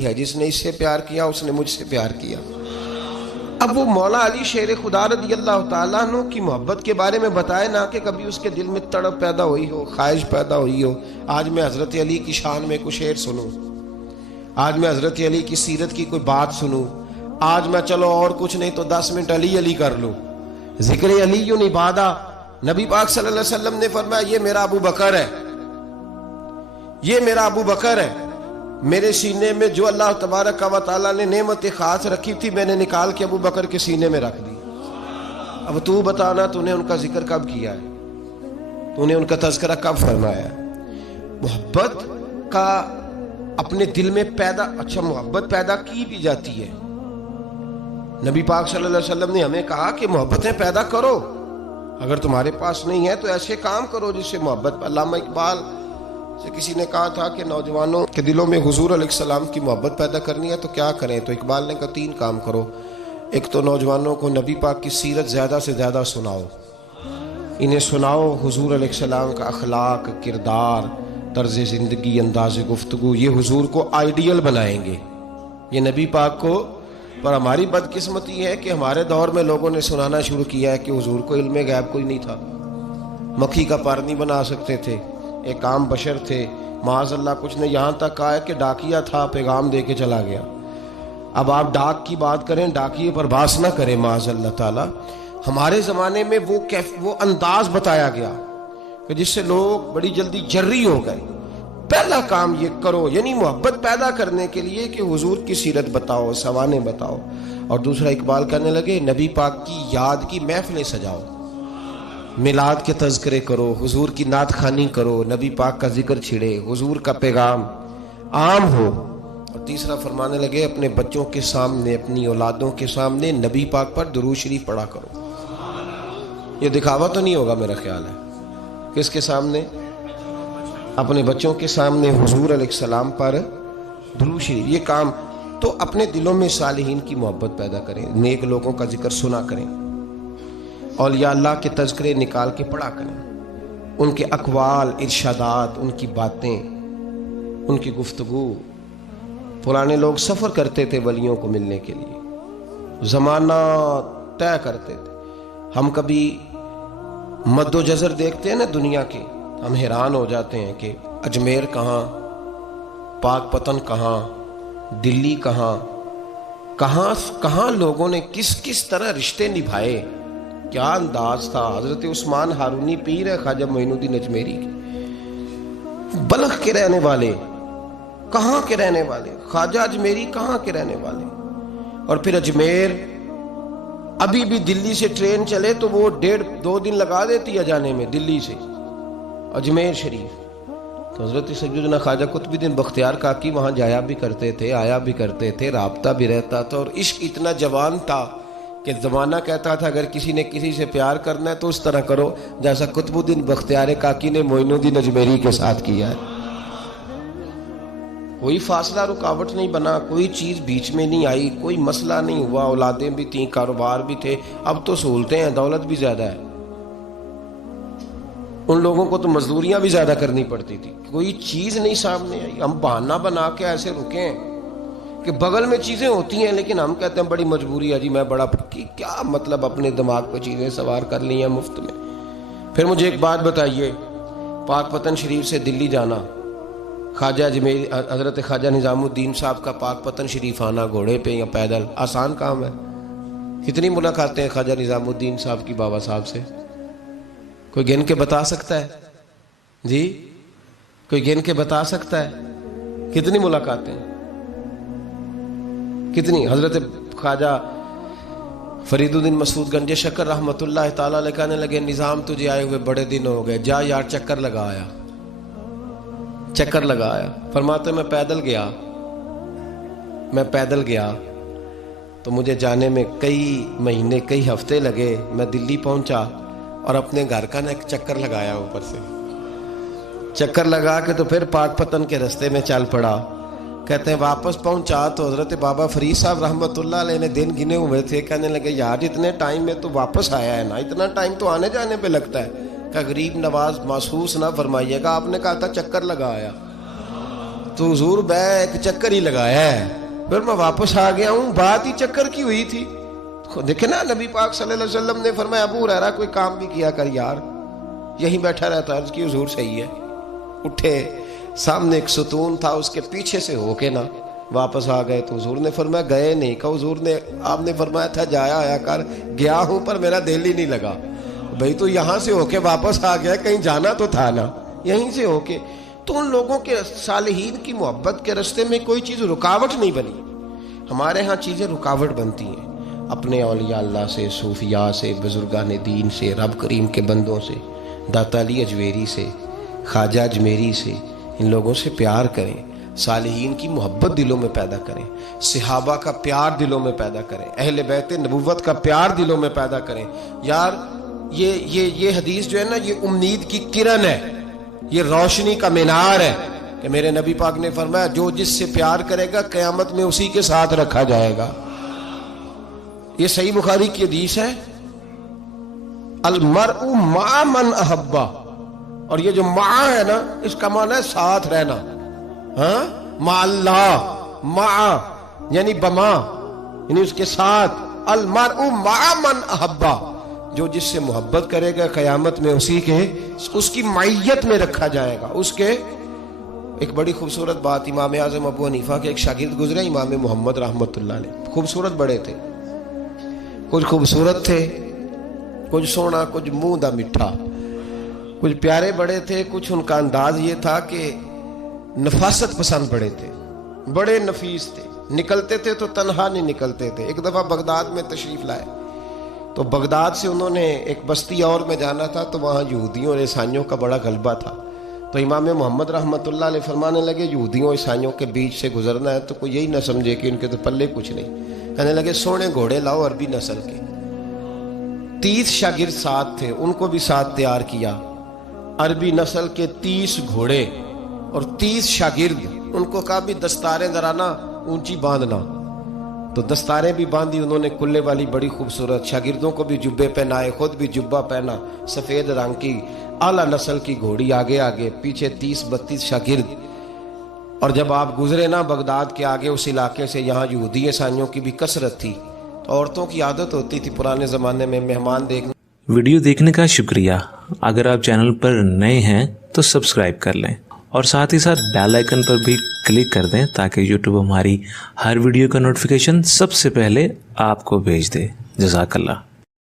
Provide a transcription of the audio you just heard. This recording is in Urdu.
ہے جس نے اس سے پیار کیا اس نے مجھ سے پیار کیا۔ اب وہ مولا علی شیر خدا رضی اللہ تعالیٰ عنہ کی محبت کے بارے میں بتائے نہ کہ کبھی اس کے دل میں تڑپ پیدا ہوئی ہو، خواہش پیدا ہوئی ہو۔ آج میں حضرت علی کی شان میں کچھ شعر سنوں، آج میں حضرت علی کی سیرت کی کوئی بات سنوں، آج میں چلو اور کچھ نہیں تو 10 منٹ علی علی کر لوں۔ ذکر علی عبادہ، نبی پاک صلی اللہ علیہ وسلم نے فرمایا یہ میرا ابو بکر ہے، یہ میرا ابو بکر ہے۔ میرے سینے میں جو اللہ تبارک و تعالیٰ نے نعمت خاص رکھی تھی میں نے نکال کے ابو بکر کے سینے میں رکھ دی۔ اب تو بتانا تو نے ان کا ذکر کب کیا ہے، تو نے ان کا تذکرہ کب فرمایا ہے؟ محبت کا اپنے دل میں پیدا، اچھا محبت پیدا کی بھی جاتی ہے۔ نبی پاک صلی اللہ علیہ وسلم نے ہمیں کہا کہ محبتیں پیدا کرو، اگر تمہارے پاس نہیں ہے تو ایسے کام کرو جس سے محبت۔ علامہ اقبال سے کسی نے کہا تھا کہ نوجوانوں کے دلوں میں حضور علیہ السلام کی محبت پیدا کرنی ہے تو کیا کریں، تو اقبال نے کہا 3 کام کرو۔ ایک تو نوجوانوں کو نبی پاک کی سیرت زیادہ سے زیادہ سناؤ، انہیں سناؤ حضور علیہ السلام کا اخلاق، کردار، طرز زندگی، انداز گفتگو، یہ حضور کو آئیڈیل بنائیں گے، یہ نبی پاک کو۔ پر ہماری بدقسمتی ہے کہ ہمارے دور میں لوگوں نے سنانا شروع کیا ہے کہ حضور کو علم غیب کوئی نہیں تھا، مکھی کا پر نہیں بنا سکتے تھے، ایک عام بشر تھے، معاذ اللہ کچھ نے یہاں تک کہا ہے کہ ڈاکیا تھا، پیغام دے کے چلا گیا۔ اب آپ ڈاک کی بات کریں، ڈاکیے پر باس نہ کریں معاذ اللہ تعالی۔ ہمارے زمانے میں وہ انداز بتایا گیا کہ جس سے لوگ بڑی جلدی جری ہو گئے۔ پہلا کام یہ کرو، یعنی محبت پیدا کرنے کے لیے کہ حضور کی سیرت بتاؤ، سوانے بتاؤ۔ اور دوسرا اقبال کہنے لگے نبی پاک کی یاد کی محفلیں سجاؤ، میلاد کے تذکرے کرو، حضور کی نعت خوانی کرو، نبی پاک کا ذکر چھڑے، حضور کا پیغام عام ہو۔ اور تیسرا فرمانے لگے اپنے بچوں کے سامنے، اپنی اولادوں کے سامنے نبی پاک پر درود شریف پڑھا کرو۔ یہ دکھاوا تو نہیں ہوگا میرا خیال ہے، کس کے سامنے؟ اپنے بچوں کے سامنے حضور علیہ السلام پر درود شریف۔ یہ کام تو اپنے دلوں میں صالحین کی محبت پیدا کریں، نیک لوگوں کا ذکر سنا کریں، اولیاء اللہ کے تذکرے نکال کے پڑھا کریں، ان کے اقوال، ارشادات، ان کی باتیں، ان کی گفتگو۔ پرانے لوگ سفر کرتے تھے ولیوں کو ملنے کے لیے، زمانہ طے کرتے تھے۔ ہم کبھی مد و جزر دیکھتے ہیں نا دنیا کے، ہم حیران ہو جاتے ہیں کہ اجمیر کہاں، پاک پتن کہاں، دلی کہاں، کہاں لوگوں نے کس طرح رشتے نبھائے، کیا انداز تھا۔ حضرت عثمان ہارونی پیر ہے خواجہ معین الدین اجمیری کے، بلخ کے رہنے والے، کہاں کے رہنے والے، خواجہ اجمیری کہاں کے رہنے والے۔ اور پھر اجمیر، ابھی بھی دلی سے ٹرین چلے تو وہ 1.5-2 دن لگا دیتی ہے جانے میں، دلی سے اجمیر شریف۔ تو حضرت سیدنا خواجہ قطب الدین بختیار کاکی وہاں جایا بھی کرتے تھے، آیا بھی کرتے تھے، رابطہ بھی رہتا تھا، اور عشق اتنا جوان تھا کہ زمانہ کہتا تھا اگر کسی نے کسی سے پیار کرنا ہے تو اس طرح کرو جیسا قطب الدین بختیار کاکی نے معین الدین اجمیری کے ساتھ کیا ہے۔ کوئی فاصلہ رکاوٹ نہیں بنا، کوئی چیز بیچ میں نہیں آئی، کوئی مسئلہ نہیں ہوا، اولادیں بھی تھیں، کاروبار بھی تھے۔ اب تو سہولتیں ہیں، دولت بھی زیادہ ہے، ان لوگوں کو تو مزدوریاں بھی زیادہ کرنی پڑتی تھی، کوئی چیز نہیں سامنے آئی۔ ہم بہانہ بنا کے ایسے رکیں کہ بغل میں چیزیں ہوتی ہیں لیکن ہم کہتے ہیں بڑی مجبوری ہے جی، میں بڑا، کیا مطلب اپنے دماغ پہ چیزیں سوار کر لی ہیں مفت میں۔ پھر مجھے ایک بات بتائیے، پاک پتن شریف سے دلی جانا، خواجہ اجمیری حضرت خواجہ نظام الدین صاحب کا پاک پتن شریف آنا گھوڑے پہ یا پیدل، آسان کام ہے؟ کتنی ملاقاتیں ہیں خواجہ نظام الدین صاحب کی بابا صاحب سے؟ کوئی گن کے بتا سکتا ہے جی؟ کوئی گن کے بتا سکتا ہے کتنی ملاقاتیں، کتنی؟ حضرت خواجہ فرید الدین مسعود گنج شکر رحمۃ اللہ تعالیٰ علیہ کہنے لگے نظام تجھے آئے ہوئے بڑے دن ہو گئے، جا یار چکر لگا آیا، چکر لگا آیا۔ فرماتے میں پیدل گیا تو مجھے جانے میں کئی مہینے، کئی ہفتے لگے۔ میں دلی پہنچا اور اپنے گھر کا ایک چکر لگایا، اوپر سے چکر لگا کے تو پھر پاک پتن کے رستے میں چل پڑا۔ کہتے ہیں واپس پہنچا تو حضرت بابا فرید صاحب رحمۃ اللہ علیہ نے دن گنے ہوئے تھے، کہنے لگے یار اتنے ٹائم میں تو واپس آیا ہے نا، اتنا ٹائم تو آنے جانے پہ لگتا ہے، کہ غریب نواز محسوس نہ فرمائیے گا، آپ نے کہا تھا چکر لگا آیا۔ تو حضور میں ایک چکر ہی لگایا ہے، پھر میں واپس آ گیا ہوں، بات ہی چکر کی ہوئی تھی۔ دیکھیں نا نبی پاک صلی اللہ علیہ وسلم نے فرمایا ابو ہریرہ کوئی کام بھی کیا کر یار، یہیں بیٹھا رہتا۔ عرض کی حضور صحیح ہے۔ اٹھے، سامنے ایک ستون تھا، اس کے پیچھے سے ہو کے نا واپس آ گئے۔ تو حضور نے فرمایا گئے نہیں؟ کہ حضور نے آپ نے فرمایا تھا جایا آیا کر، گیا ہوں پر میرا دل ہی نہیں لگا۔ بھئی تو یہاں سے ہو کے واپس آ گیا، کہیں جانا تو تھا نا، یہیں سے ہو کے۔ تو ان لوگوں کے صالحین کی محبت کے راستے میں کوئی چیز رکاوٹ نہیں بنی۔ ہمارے ہاں چیزیں رکاوٹ بنتی ہیں، اپنے اولیاء اللہ سے، صوفیاء سے، بزرگان دین سے، رب کریم کے بندوں سے، داتا علی اجویری سے، خواجہ اجمیری سے، ان لوگوں سے پیار کریں، صالحین کی محبت دلوں میں پیدا کریں، صحابہ کا پیار دلوں میں پیدا کریں، اہل بیت نبوت کا پیار دلوں میں پیدا کریں۔ یار یہ حدیث جو ہے نا، یہ امید کی کرن ہے، یہ روشنی کا مینار ہے کہ میرے نبی پاک نے فرمایا جو جس سے پیار کرے گا قیامت میں اسی کے ساتھ رکھا جائے گا۔ یہ صحیح بخاری کی حدیث ہے، المرء مع من احبہ، اور یہ جو مع ہے نا اس کا معنی ہے ساتھ رہنا، ہاں، مع اللہ، مع یعنی بما، یعنی اس کے ساتھ۔ المرء مع من احبہ، جو جس سے محبت کرے گا قیامت میں اسی کے، اس کی معیت میں رکھا جائے گا، اس کے۔ ایک بڑی خوبصورت بات، امام اعظم ابو حنیفہ کے ایک شاگرد گزرے، امام محمد رحمۃ اللہ علیہ، خوبصورت بڑے تھے، کچھ خوبصورت تھے، کچھ سونا، کچھ منہ دا مٹھا، کچھ پیارے بڑے تھے، کچھ ان کا انداز یہ تھا کہ نفاست پسند بڑے تھے، بڑے نفیس تھے، نکلتے تھے تو تنہا نہیں نکلتے تھے۔ ایک دفعہ بغداد میں تشریف لائے تو بغداد سے انہوں نے ایک بستی اور میں جانا تھا، تو وہاں یہودیوں اور عیسائیوں کا بڑا غلبہ تھا۔ تو امام محمد رحمۃ اللہ علیہ فرمانے لگے یہودیوں عیسائیوں کے بیچ سے گزرنا ہے تو کوئی یہی نہ سمجھے کہ ان کے تو پلے کچھ نہیں۔ کہنے لگے سونے گھوڑے لاؤ عربی نسل کے۔ 30 شاگرد ساتھ تھے، ان کو بھی ساتھ تیار کیا، عربی نسل کے 30 گھوڑے اور 30 شاگرد۔ ان کو کہا بھی دستاریں ذرا نا اونچی باندھنا، تو دستاریں بھی باندھی انہوں نے، کلے والی بڑی خوبصورت، شاگردوں کو بھی جبے پہنائے، خود بھی جبہ پہنا، سفید رنگ کی اعلیٰ نسل کی گھوڑی، آگے آگے، پیچھے 30-32 شاگرد۔ اور جب آپ گزرے نا بغداد کے آگے اس علاقے سے، یہاں یہودی عیسائیوں کی بھی کثرت تھی، تو عورتوں کی عادت ہوتی تھی پرانے زمانے میں مہمان دیکھنا۔ ویڈیو دیکھنے کا شکریہ۔ اگر آپ چینل پر نئے ہیں تو سبسکرائب کر لیں اور ساتھ ہی ساتھ بیل آئیکن پر بھی کلک کر دیں تاکہ یوٹیوب ہماری ہر ویڈیو کا نوٹیفیکیشن سب سے پہلے آپ کو بھیج دے۔ جزاک اللہ۔